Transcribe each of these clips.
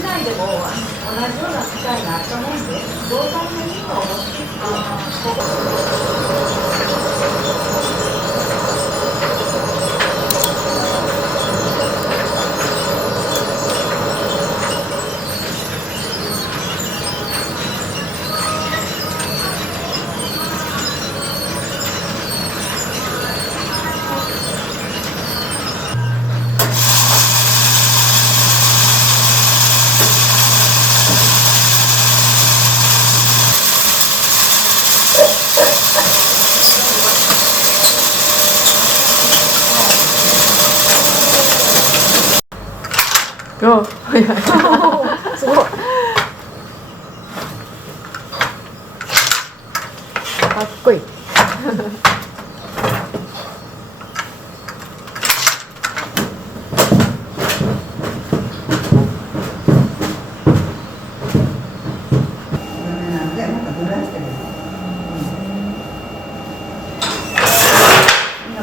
市内でも同じような機会があったもんで、動画のいいのを持ってきて、ここ。お、早い。すごい。かっこいい。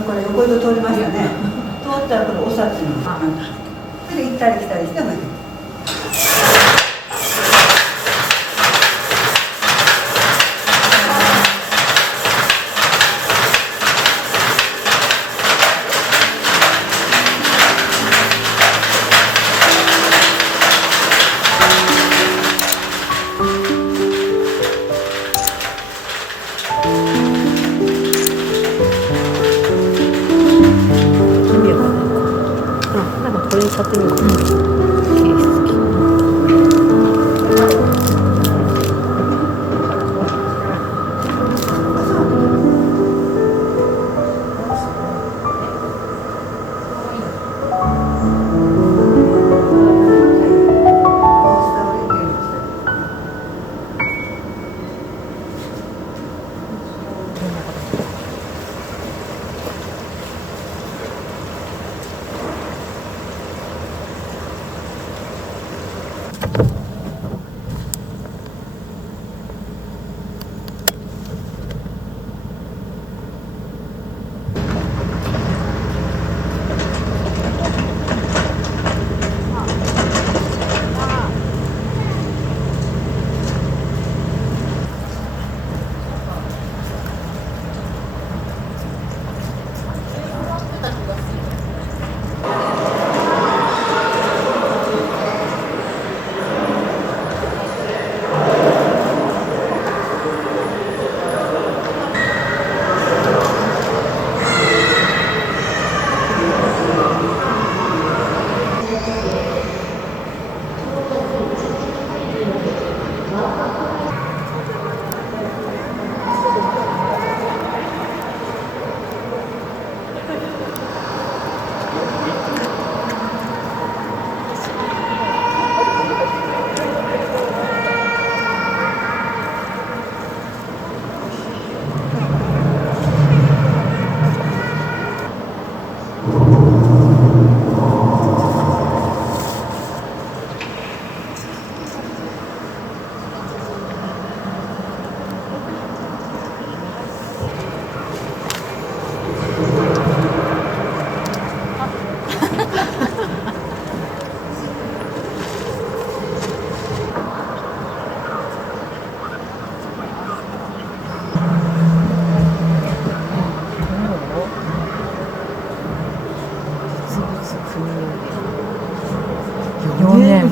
これ横糸通りましたね。通ったらこれお札の。それで行ったり来たりしてもいい。これに使ってみようかな。4年。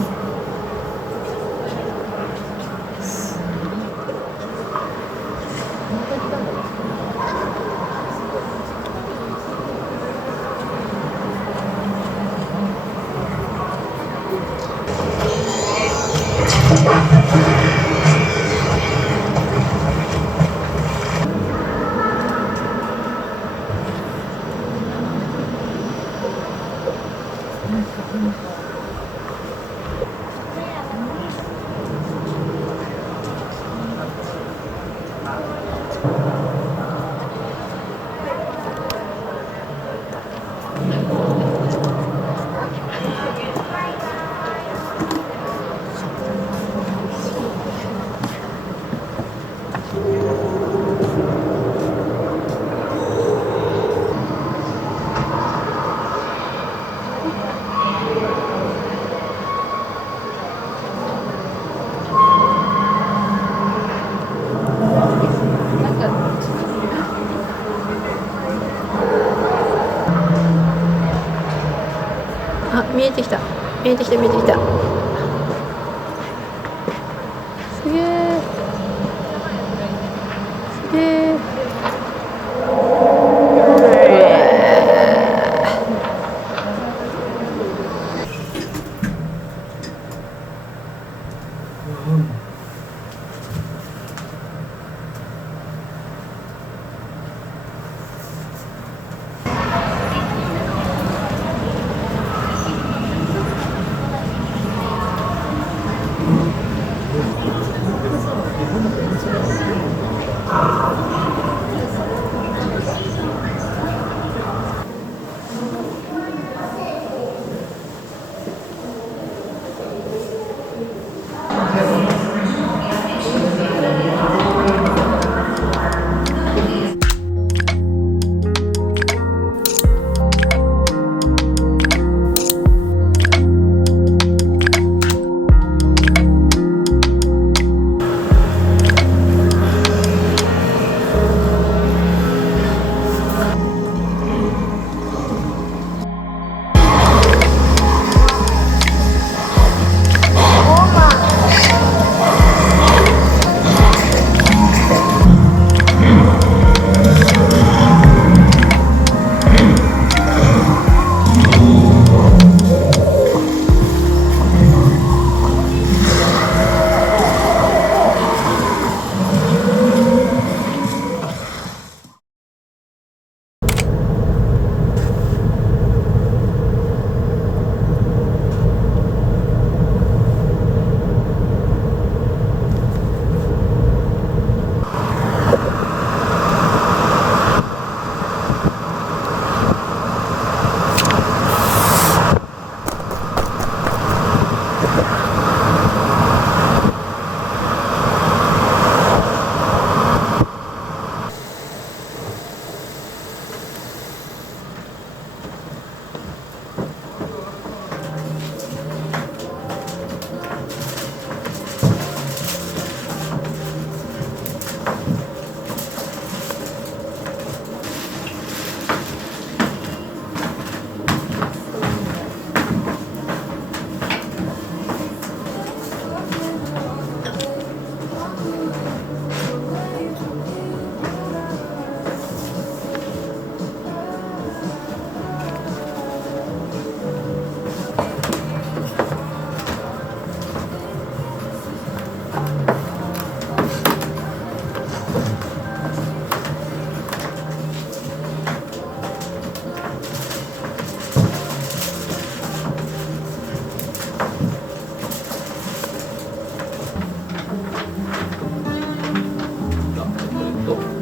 あ、見えてきた見えてきた見えてきた。すげえすげえ。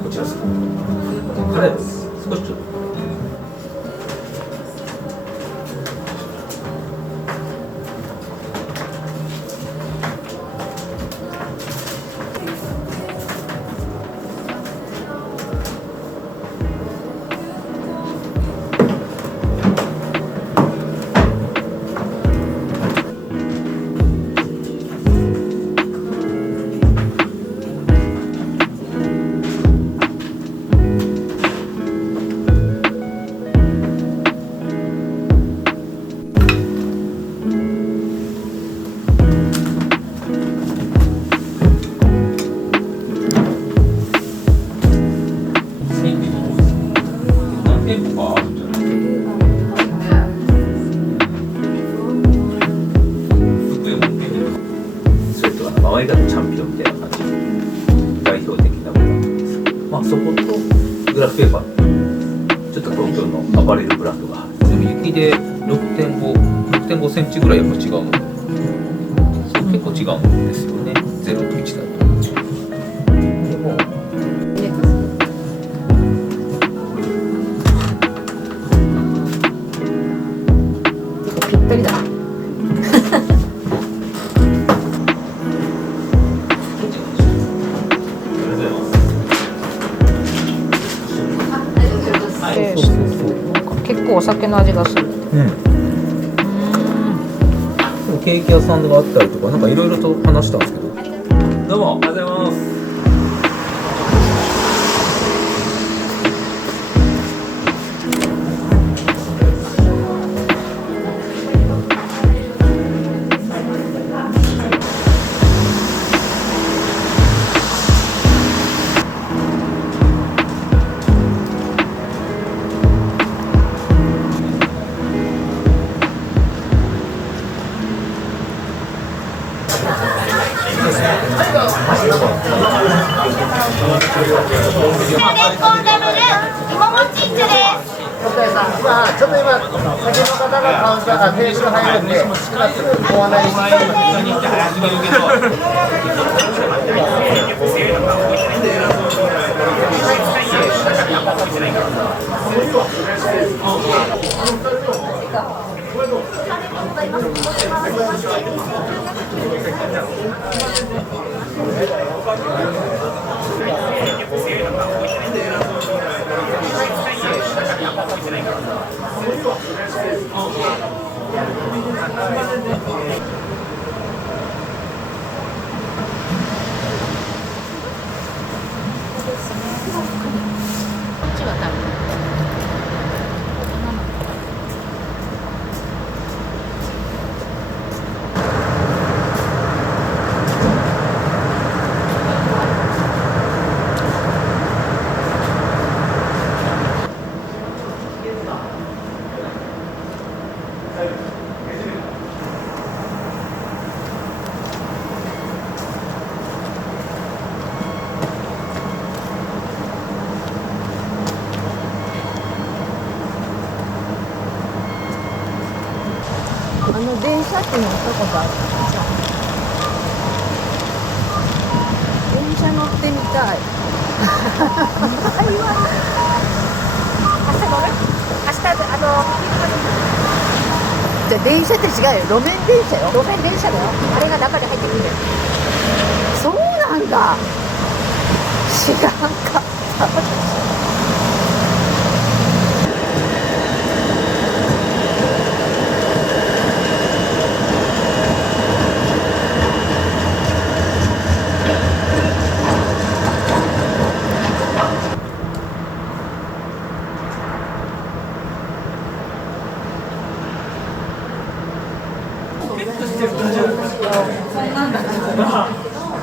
こちらですか。辛いです。少しちょっと。店舗があるんじゃない福山っていうそれと周りがチャンピオンみたいな感じ代表的なものなんですけど、まあそことグラフペーパーちょっと東京のアパレルブランドがでも雪で6.5センチぐらいやっぱ違うのでそう結構違うんですよね0と1だと。でもぴったりだ。結構お酒の味がする。でもケーキ屋さんがあったりとかなんかいろいろと話したんですけど。どうもおはようございます。コンダブル芋もちんじゅです。お疲れさん、ちょっと今、先の方がカウンター、テーブル入るんで、今すぐご案内して電車って乗ったことある？電車乗ってみたい。じゃあ電車って違うよ。路面電車よ。路面電車だよ。あれが中に入ってくるんだよ。そうなんだ。知らんかった。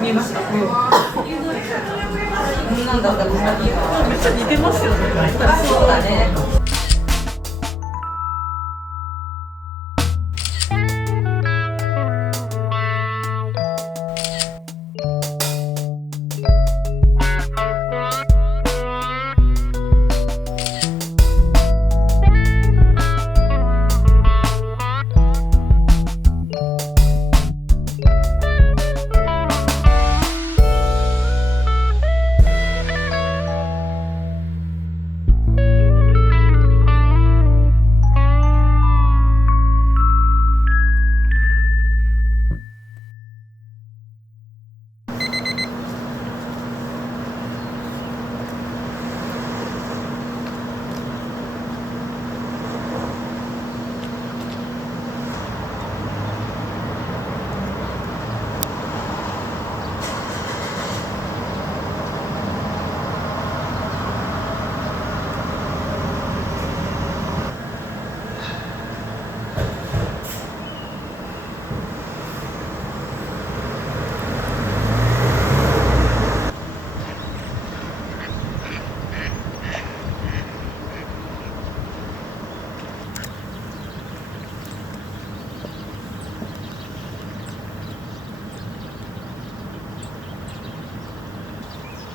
見えました。なんだっためっちゃ似てますよね。そうだね。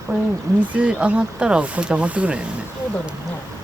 これ水上がったらこっち上がってくるんやね。そうだろうね。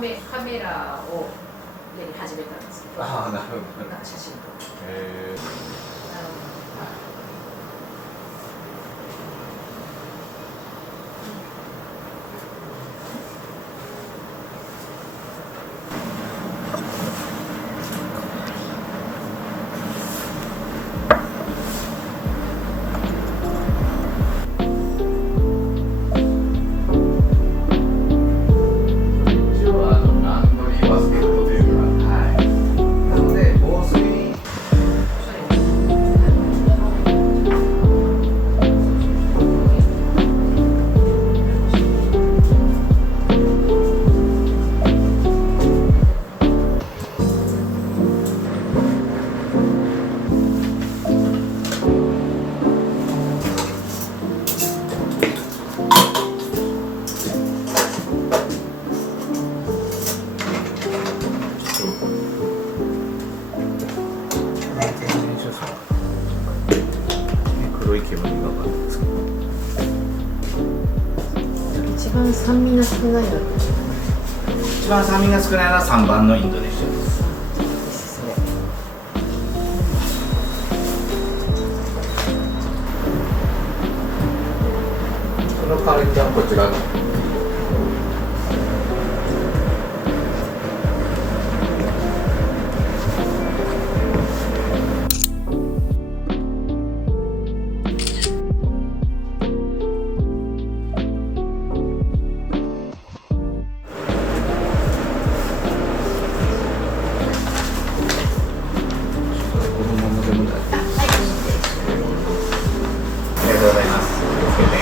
カメラをやり始めたんですけど、ああなるほど。なんか写真撮ってへえ。なるほど。一応ランドリーバスケットというか、はい。なので防水黒い煙が上がるんですけど。一番酸味が少ないの一番酸味が少ないのは3番のインドネシアです。ですね。その代わりにこちらのこのままでも大丈夫です。ありがとうございます。気をつけて。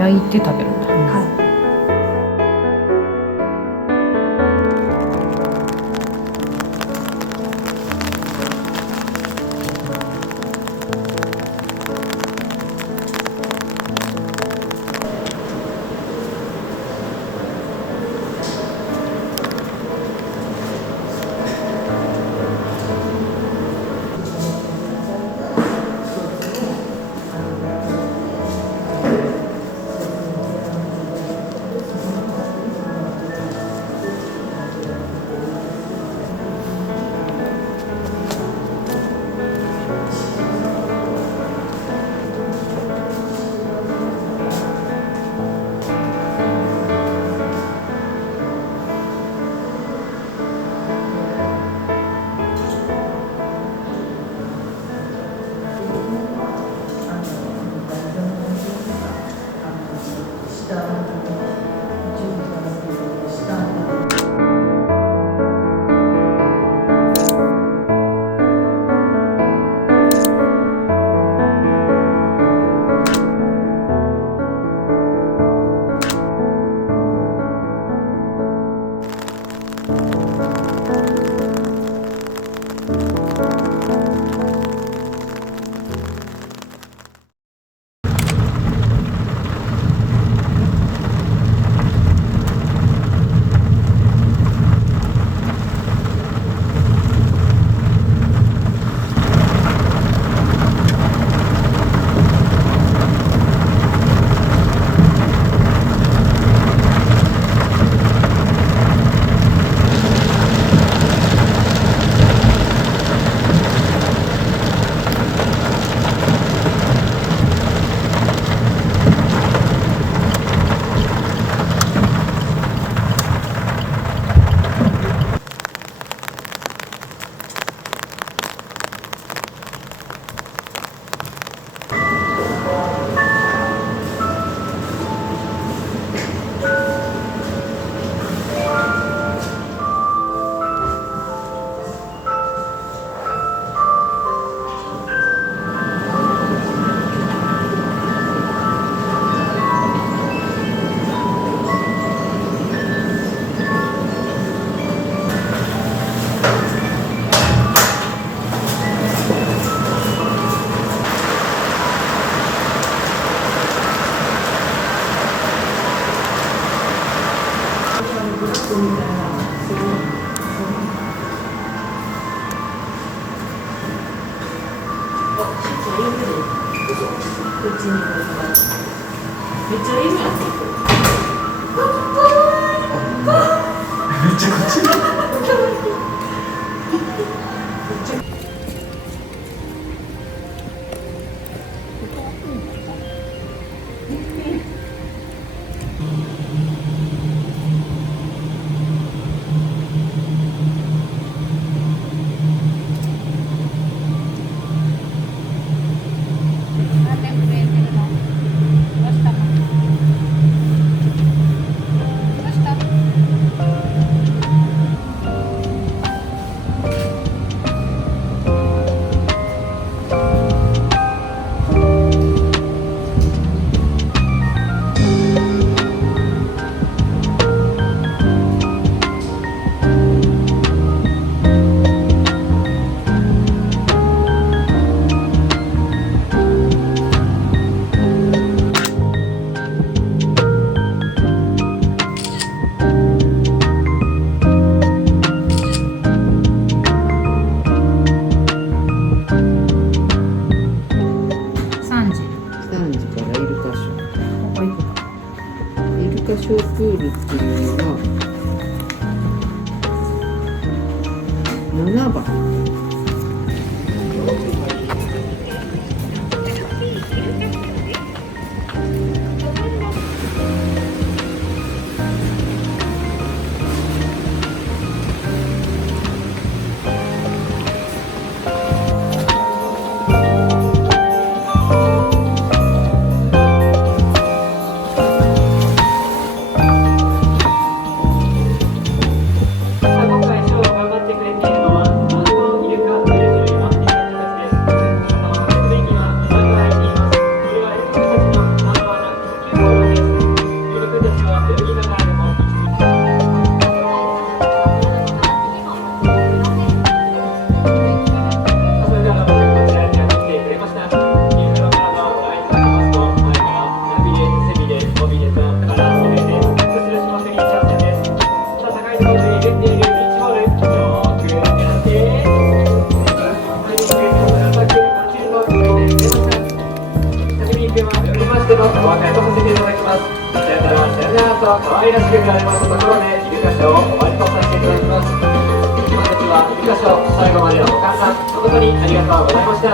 焼いて食べるんだ。小プールっていうのは7番。今回ショーを頑張ってくれているのは愛らしく振られましたところでイルカショーを終わりとさせていただきます。私たちはイルカショー最後までのご観覧誠にありがとうございました。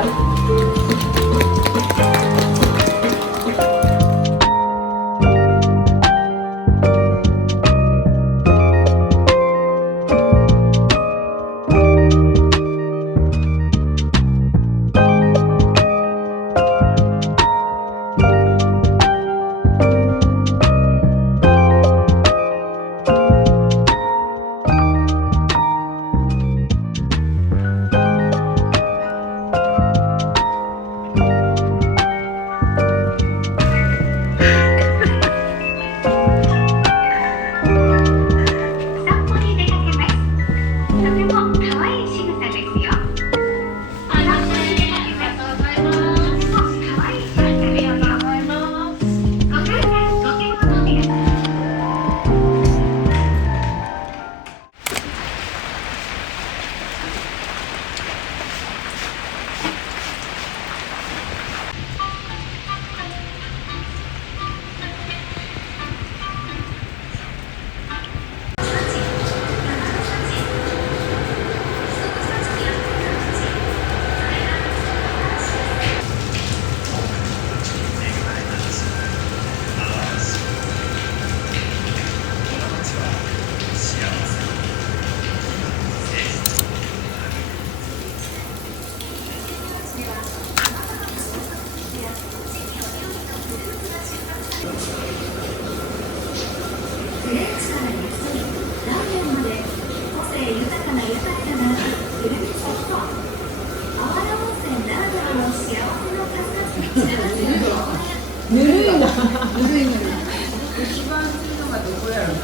散歩に出かけます。とても可愛い仕草ですよ。散歩に出かけます。とても可愛い仕草ですよ。ご観覧ご希望の皆様。フレンチから焼き鳥、ラーメンまで個性豊かな屋台が並ぶグルメスポット。あわら温泉ならではの幸せの数々。ぬるいな。一番するのがどこやろな。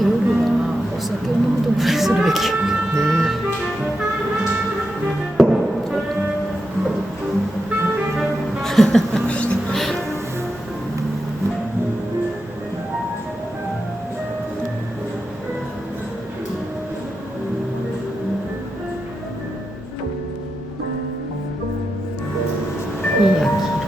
夜はお酒を飲むとぐらいするべきね。いい焼き。